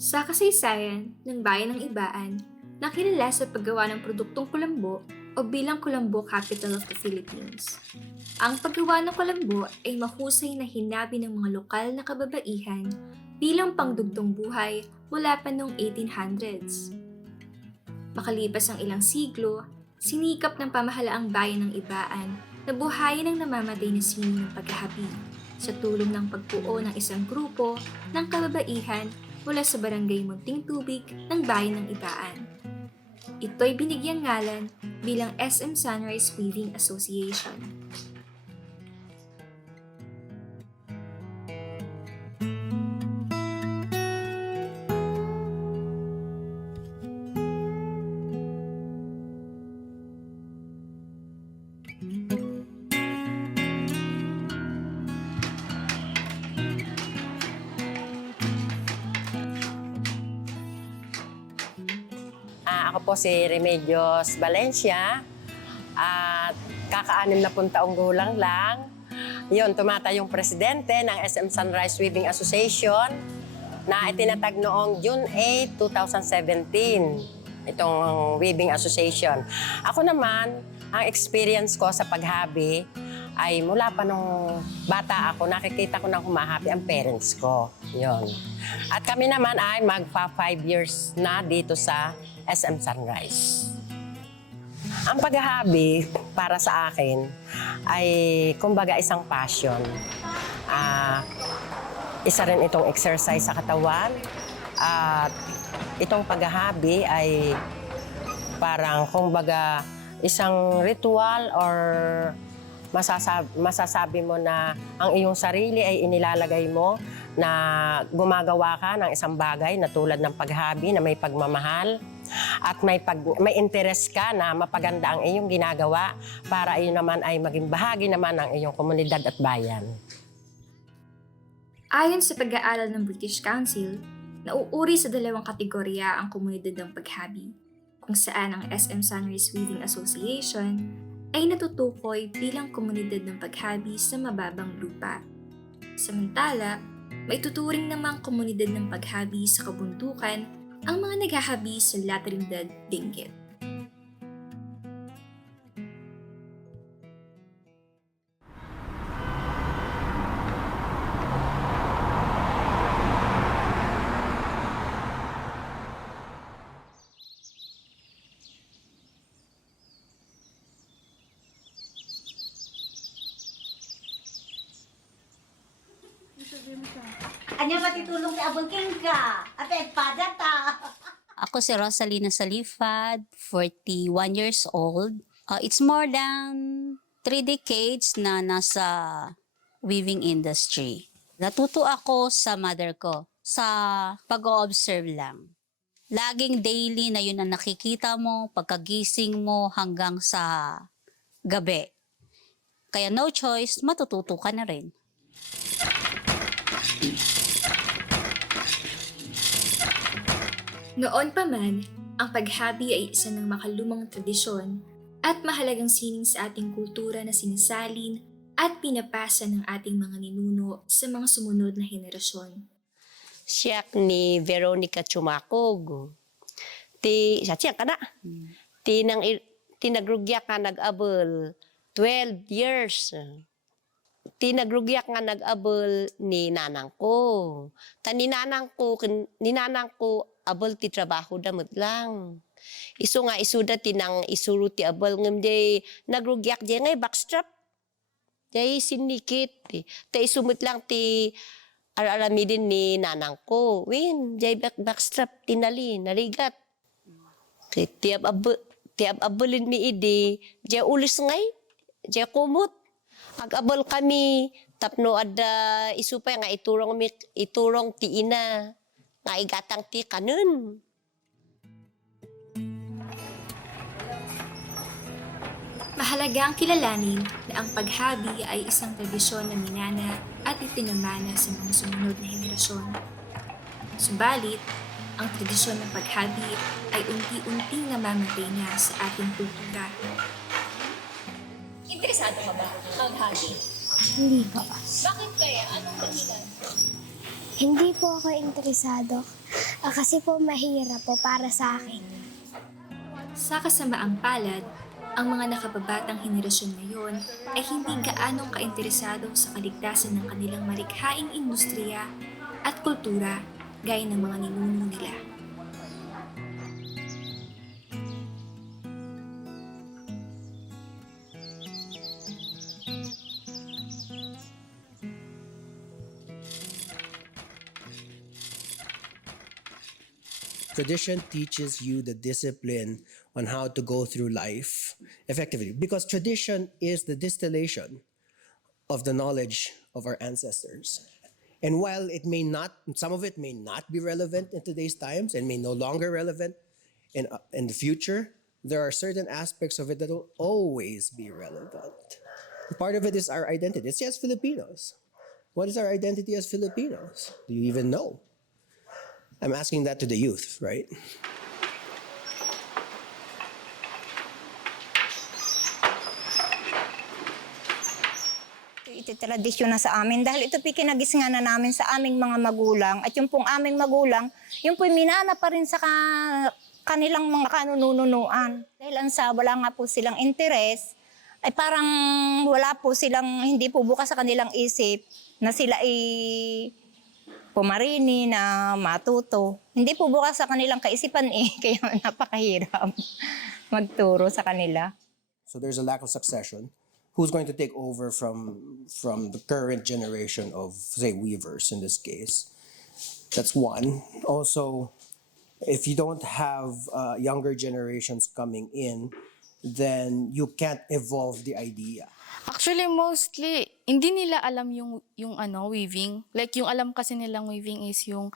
Sa kasaysayan ng bayan ng Ibaan, nakilala sa paggawa ng produktong kulambo o bilang Kulambo Capital of the Philippines. Ang paggawa ng kulambo ay mahusay na hinabi ng mga lokal na kababaihan bilang pangdugtong buhay mula pa noong 1800s. Makalipas ang ilang siglo, sinikap ng pamahalaang bayan ng Ibaan na buhayin ang namamatay na sining ng paghahabi sa tulong ng pagbuo ng isang grupo ng kababaihan mula sa barangay Munting Tubig ng bayan ng Ibaan. Ito'y binigyang ngalan bilang SM Sunrise Weaving Association. Ako po si Remedios Valencia at kaka-anim na taong gulang lang. Yun, tumatayong presidente ng SM Sunrise Weaving Association na itinatag noong June 8, 2017, itong Weaving Association. Ako naman, ang experience ko sa paghabi ay mula pa nung bata ako, nakikita ko nang humahabi ang parents ko. Yun. At kami naman ay magpa 5 years na dito sa SM Sunrise. Ang paghahabi para sa akin ay kumbaga isang passion. Isa rin itong exercise sa katawan. At itong paghahabi ay parang kumbaga isang ritual or masasabi mo na ang iyong sarili ay inilalagay mo na gumagawa ka ng isang bagay na tulad ng paghabi na may pagmamahal at may interest ka na mapaganda ang iyong ginagawa para iyon naman ay maging bahagi naman ng iyong komunidad at bayan. Ayon sa pag-aaral ng British Council, nauuri sa dalawang kategorya ang komunidad ng paghabi, kung saan ang SM Sunrise Weaving Association ay natutukoy bilang komunidad ng paghabi sa mababang lupa. Samantala, may tuturing namang komunidad ng paghabi sa kabundukan ang mga naghahabi sa La Trinidad Benguet. Anya matitulong ti abang ka. Ate, pada ta. Ako si Rosalina Salifad, 41 years old. It's more than 3 decades na nasa weaving industry. Natuto ako sa mother ko, sa pag-o-observe lang. Laging daily na yun ang nakikita mo, pagkagising mo hanggang sa gabi. Kaya no choice, matututo ka na rin. Noon pa man, ang paghabi ay isa ng makalumang tradisyon at mahalagang sining sa ating kultura na sinasalin at pinapasa ng ating mga ninuno sa mga sumunod na henerasyon. Siyak ni Veronica Chumakog. Siya ka na. Tinagrugya ka nag-abol 12 years. Tinagrugyak nga nag-abol ni nanang ko. Ni nanang ko abol ti trabaho damot lang. Isu nga isuda tinang isuro ti abol ngem jay nagrugyak jay ngay backstrap. Jay sinikit. Ta isumut lang ti aramidin ni nanang ko. Win jay backstrap tinali narigat. Tiap abulin mi idi jay ulis ngay jay kumot. Ag-abol kami, tapno ada isupay nga iturong ti ina, nga igatang ti kanun. Mahalagang kilalanin na ang paghabi ay isang tradisyon na minana at ipinamana sa mga sumunod na henerasyon. Subalit, ang tradisyon ng paghabi ay unti-unting namamatay na sa ating kultura. Interesado ka ba maghabi? Hindi po. Bakit kaya? Anong dahilan? Hindi po ako interesado Kasi po mahirap po para sa akin. Sa kasamaang palad, ang mga nakababatang henerasyon ngayon ay hindi gaanong kainteresado sa kaligtasan ng kanilang malikhaing industriya at kultura gaya ng mga ninuno nila. Tradition teaches you the discipline on how to go through life effectively because tradition is the distillation of the knowledge of our ancestors. And while it may not, some of it may not be relevant in today's times and may no longer relevant in the future, there are certain aspects of it that will always be relevant. Part of it is our identity. It's just Filipinos. What is our identity as Filipinos? Do you even know? I'm asking that to the youth, right? Ito tradisyon na sa amin dahil ito pinagisngan na namin sa aming mga magulang at yung pong aming magulang, yung po minana pa rin sa kanilang mga kanununuan. Dahil ang sa wala nga po silang interes, ay parang wala po silang, hindi po bukas sa kanilang isip na sila ay pumarini na matuto. Hindi po bukas sa kanilang kaisipan kaya napakahirap magturo sa kanila. So there's a lack of succession. Who's going to take over from the current generation of, say, weavers in this case? That's one. Also, if you don't have younger generations coming in, then you can't evolve the idea. Actually, mostly, hindi nila alam yung weaving. Like, yung alam kasi nilang weaving is yung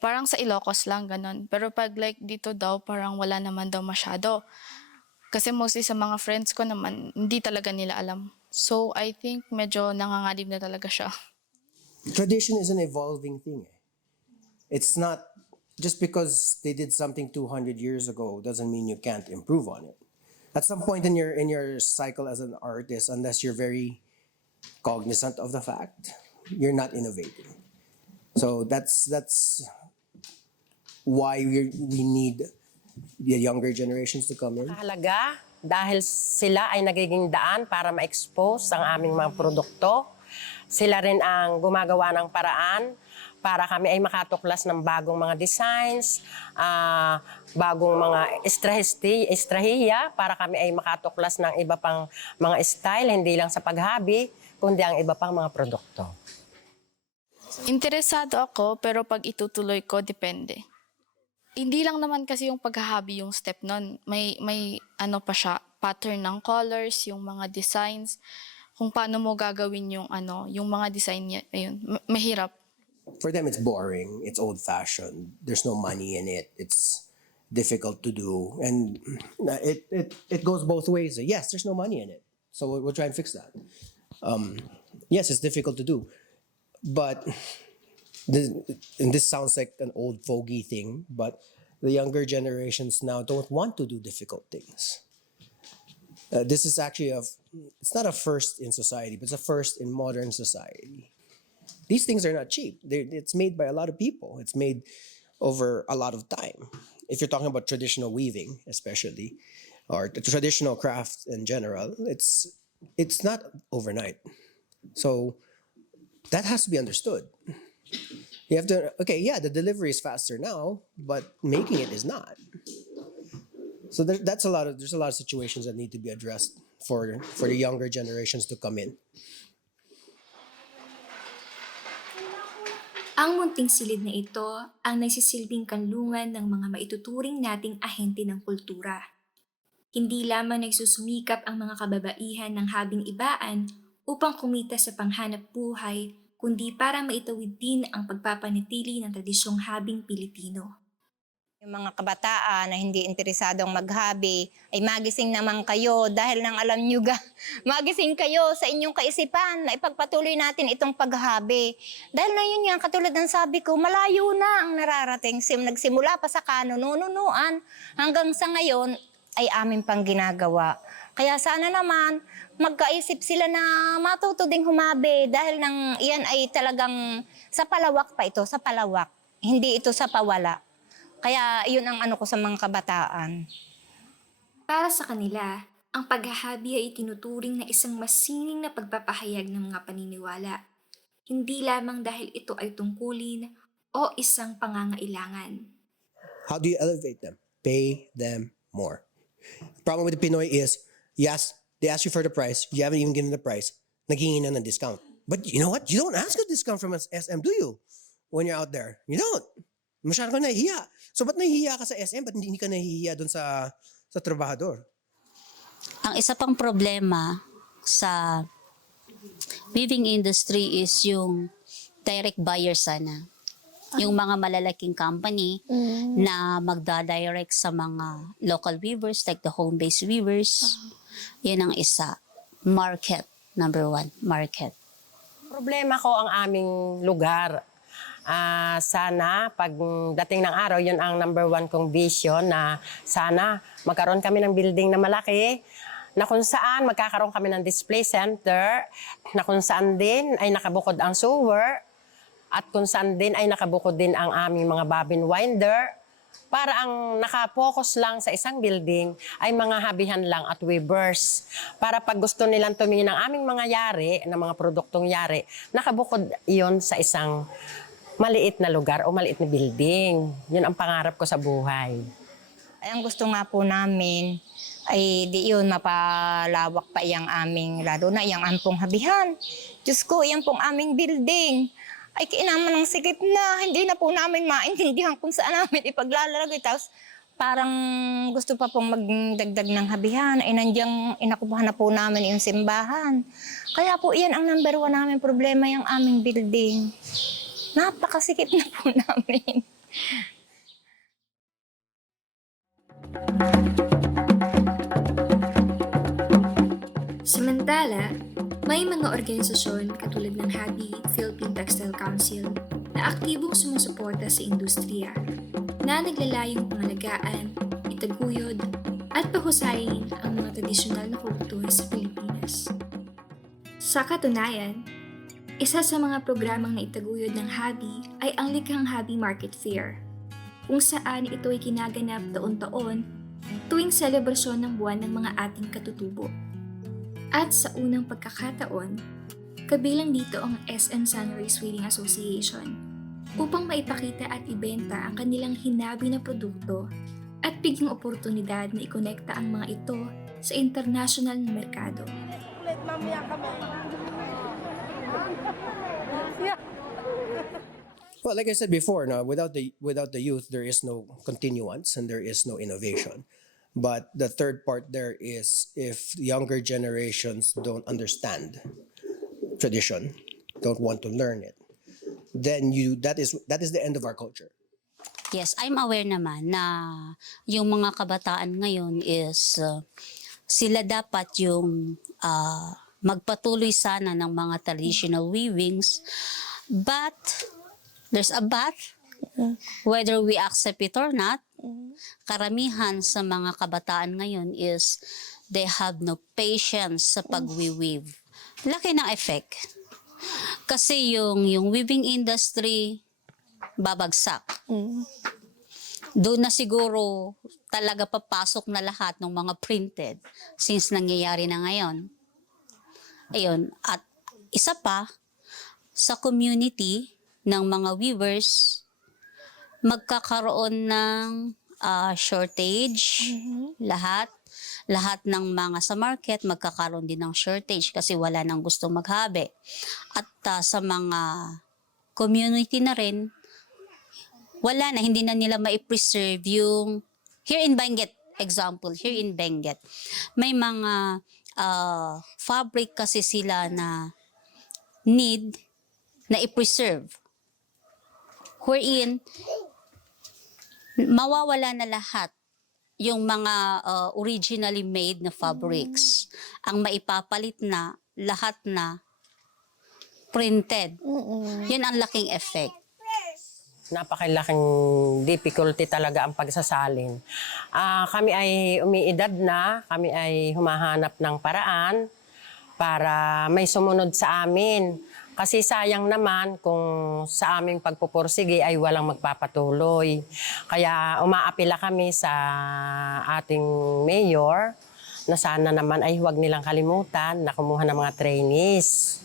parang sa Ilocos lang, ganun. Pero pag like dito daw, parang wala naman daw masyado. Kasi mostly sa mga friends ko naman, hindi talaga nila alam. So, I think medyo nanganganib na talaga siya. Tradition is an evolving thing. It's not, just because they did something 200 years ago doesn't mean you can't improve on it. At some point in your cycle as an artist, unless you're very cognizant of the fact, you're not innovating. So that's why we need the younger generations to come in. Mahalaga dahil sila ay nagiging daan para ma-expose ang aming mga produkto. Sila rin ang gumagawa ng paraan para kami ay makatuklas ng bagong mga designs, bagong mga estrahiya para kami ay makatuklas ng iba pang mga style, hindi lang sa paghabi, kundi ang iba pang mga produkto. Interesado ako, pero pag itutuloy ko, depende. Hindi lang naman kasi yung paghahabi yung step nun. May ano pa siya, pattern ng colors, yung mga designs, kung paano mo gagawin yung yung mga design niya, ayun, mahirap. For them, it's boring. It's old-fashioned. There's no money in it. It's difficult to do, and it goes both ways. Yes, there's no money in it, so we'll try and fix that. Yes, it's difficult to do, but and this sounds like an old fogey thing, but the younger generations now don't want to do difficult things. This is actually it's not a first in society, but it's a first in modern society. These things are not cheap. It's made by a lot of people. It's made over a lot of time. If you're talking about traditional weaving, especially, or the traditional craft in general, it's not overnight. So that has to be understood. You have to, okay, yeah, the delivery is faster now, but making it is not. So there's a lot of situations that need to be addressed for the younger generations to come in. Ang munting silid na ito ang nagsisilbing kanlungan ng mga maituturing nating ahente ng kultura. Hindi lamang nagsusumikap ang mga kababaihan ng habing ibaan upang kumita sa panghanap buhay, kundi para maitawid din ang pagpapanatili ng tradisyong habing Pilipino. Yung mga kabataan na hindi interesadong maghabi, ay magising naman kayo dahil nang alam nyo magising kayo sa inyong kaisipan na ipagpatuloy natin itong paghabi. Dahil na yun yan, katulad ng sabi ko, malayo na ang nararating. Nagsimula pa sa kanununuan hanggang sa ngayon ay amin pang ginagawa. Kaya sana naman magkaisip sila na matuto ding humabi dahil nang iyan ay talagang sa palawak pa ito, sa palawak. Hindi ito sa pawala. Kaya yun ang ano ko sa mga kabataan. Para sa kanila, ang paghahabi ay tinuturing na isang masining na pagpapahayag ng mga paniniwala, hindi lamang dahil ito ay tungkulin o isang pangangailangan. How do you elevate them? Pay them more. The problem with the Pinoy is, yes, they ask you for the price, you haven't even given the price, naghihingi na ng discount. But you know what? You don't ask a discount from SM, do you? When you're out there. You don't. Masyado ka nahihiya. So ba't nahihiya ka sa SM? Ba't hindi ka nahihiya dun sa trabahador? Ang isa pang problema sa weaving industry is yung direct buyer sana. Yung mga malalaking company na magda-direct sa mga local weavers like the home-based weavers. Yan ang isa. Market. Number 1, market. Problema ko ang aming lugar. Sana pag dating ng araw, yun ang number 1 kong vision na sana magkaroon kami ng building na malaki na kung saan magkakaroon kami ng display center, na kung saan din ay nakabukod ang sewer, at kung saan din ay nakabukod din ang aming mga bobbin winder, para ang nakapokus lang sa isang building ay mga habihan lang at weavers. Para pag gusto nilang tumingin ng aming mga yari, ng mga produktong yari, nakabukod iyon sa isang maliit na lugar o maliit na building. Yun ang pangarap ko sa buhay. Ay, ang gusto nga po namin ay di yun mapalawak pa iyang aming, lalo na iyang ampong habihan. Diyos ko, iyang pong aming building. Ay kainaman ng sikip na, hindi na po namin maintindihan kung saan namin ipaglalagay. Tapos parang gusto pa pong magdagdag ng habihan, ay nandiyan inakupahan na po namin yung simbahan. Kaya po iyan ang number 1 namin problema, yung aming building. Napakasikip na po namin. Samantala, may mga organisasyon katulad ng HABI, Philippine Textile Council, na aktibong sumusuporta sa industriya, na naglalayong pangalagaan, itaguyod, at pahusayin ang mga tradisyonal na kultura sa Pilipinas. Sa katunayan, isa sa mga programang naitaguyod ng HABI ay ang Likhang HABI Market Fair, kung saan ito ay ginaganap taon-taon tuwing selebrasyon ng buwan ng mga ating katutubo. At sa unang pagkakataon, kabilang dito ang SM Sunrise Weaving Association upang maipakita at ibenta ang kanilang hinabi na produkto at bigyang oportunidad na ikonekta ang mga ito sa international na merkado. Well, like I said before, no, without the youth, there is no continuance and there is no innovation. But the third part there is if younger generations don't understand tradition, don't want to learn it, then that is the end of our culture. Yes, I'm aware naman na yung mga kabataan ngayon is sila dapat yung magpatuloy sana ng mga traditional weavings. But there's a but, whether we accept it or not, karamihan sa mga kabataan ngayon is they have no patience sa pag-weave. Laki ng effect. Kasi yung weaving industry, babagsak. Doon na siguro talaga papasok na lahat ng mga printed since nangyayari na ngayon. Ayun. At isa pa, sa community ng mga weavers, magkakaroon ng shortage. Lahat ng mga sa market magkakaroon din ng shortage kasi wala nang gustong maghabi. At sa mga community na rin, wala na, hindi na nila ma-preserve yung, here in Benguet, example, here in Benguet, may mga fabric kasi sila na need na i-preserve. Wherein, mawawala na lahat yung mga originally made na fabrics. Ang maipapalit na, lahat na printed. Yun ang laking effect. Napakalaking difficulty talaga ang pagsasalin. Kami ay umiidad na, kami ay humahanap ng paraan para may sumunod sa amin. Kasi sayang naman kung sa aming pagpupursige ay walang magpapatuloy. Kaya umaapila kami sa ating mayor na sana naman ay huwag nilang kalimutan na kumuha ng mga trainees.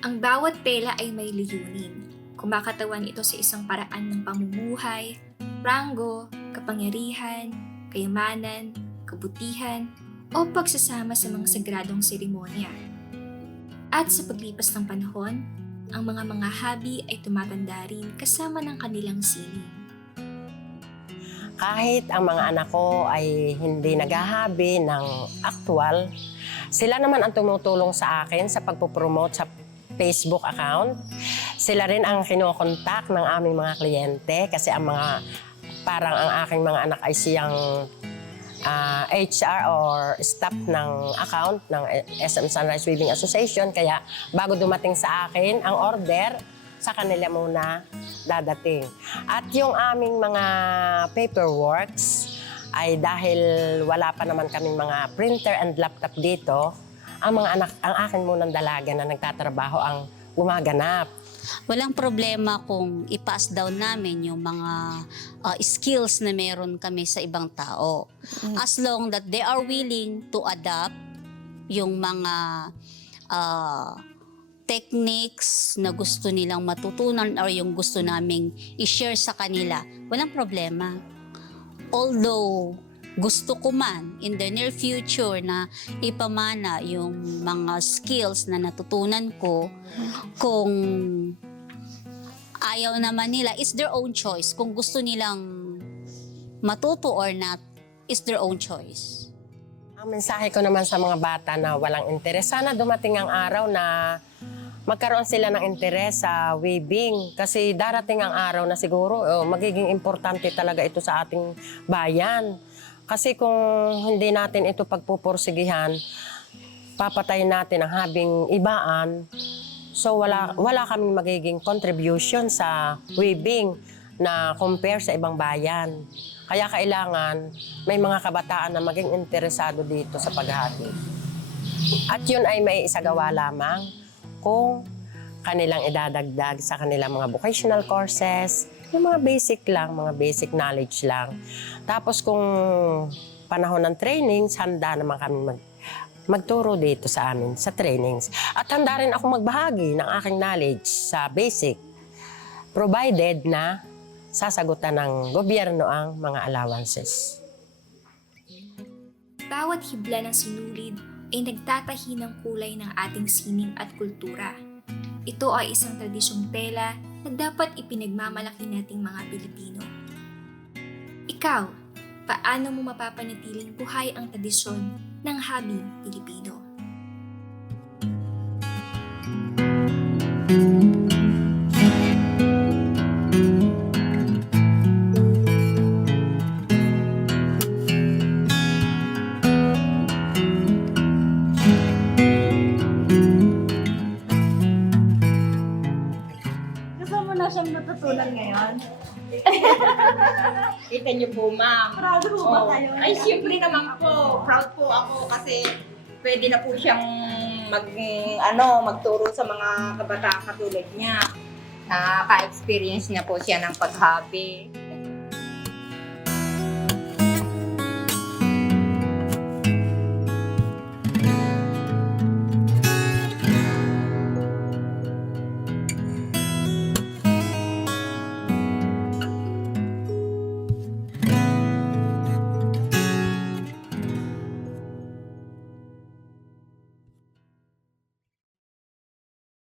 Ang bawat tela ay may layunin. Kumakatawan ito sa isang paraan ng pamumuhay, ranggo, kapangyarihan, kayamanan, kabutihan, o pagsasama sa mga sagradong seremonya. At sa paglipas ng panahon, ang mga hobby ay tumatanda rin kasama ng kanilang sining. Kahit ang mga anak ko ay hindi naghahabi ng aktual, sila naman ang tumutulong sa akin sa pagpopromote sa Facebook account. Sila rin ang kinokontak ng aming mga kliyente kasi ang aking mga anak ay siyang HR or staff ng account ng SM Sunrise Weaving Association. Kaya bago dumating sa akin ang order, sa kanila muna dadating. At yung aming mga paperworks ay dahil wala pa naman kaming mga printer and laptop dito, ang akin munang dalaga na nagtatrabaho ang gumaganap. Walang problema kung i-pass down namin yung mga skills na meron kami sa ibang tao. As long that they are willing to adapt yung mga techniques na gusto nilang matutunan or yung gusto naming i-share sa kanila, walang problema. Although, gusto ko man in the near future na ipamana yung mga skills na natutunan ko, kung ayaw naman nila, it's their own choice. Kung gusto nilang matuto or not, it's their own choice. Ang mensahe ko naman sa mga bata na walang interes, sana dumating ang araw na magkaroon sila ng interes sa weaving. Kasi darating ang araw na siguro magiging importante talaga ito sa ating bayan. Kasi kung hindi natin ito pagpupursigihan, papatayin natin ang habing ibaan. So wala kaming magiging contribution sa weaving na compare sa ibang bayan. Kaya kailangan may mga kabataan na maging interesado dito sa paghahati. At yun ay may isagawa lamang kung kanilang idadagdag sa kanilang mga vocational courses, yung mga basic lang, mga basic knowledge lang. Tapos kung panahon ng trainings, handa naman kami magturo dito sa amin, sa trainings. At handa rin ako magbahagi ng aking knowledge sa basic, provided na sasagutan ng gobyerno ang mga allowances. Bawat hibla ng sinulid ay nagtatahi ng kulay ng ating sining at kultura. Ito ay isang tradisyong tela na dapat ipinagmamalaki nating mga Pilipino. Ikaw, paano mo mapapanatiling buhay ang tradisyon ng habing Pilipino? Kita niyo po, ma'am. Proud po ba kayo? Ay, siyempre naman po. Proud po ako kasi pwede na po siyang magturo sa mga kabataan katulad niya. Ka-experience na po siya ng paghabi.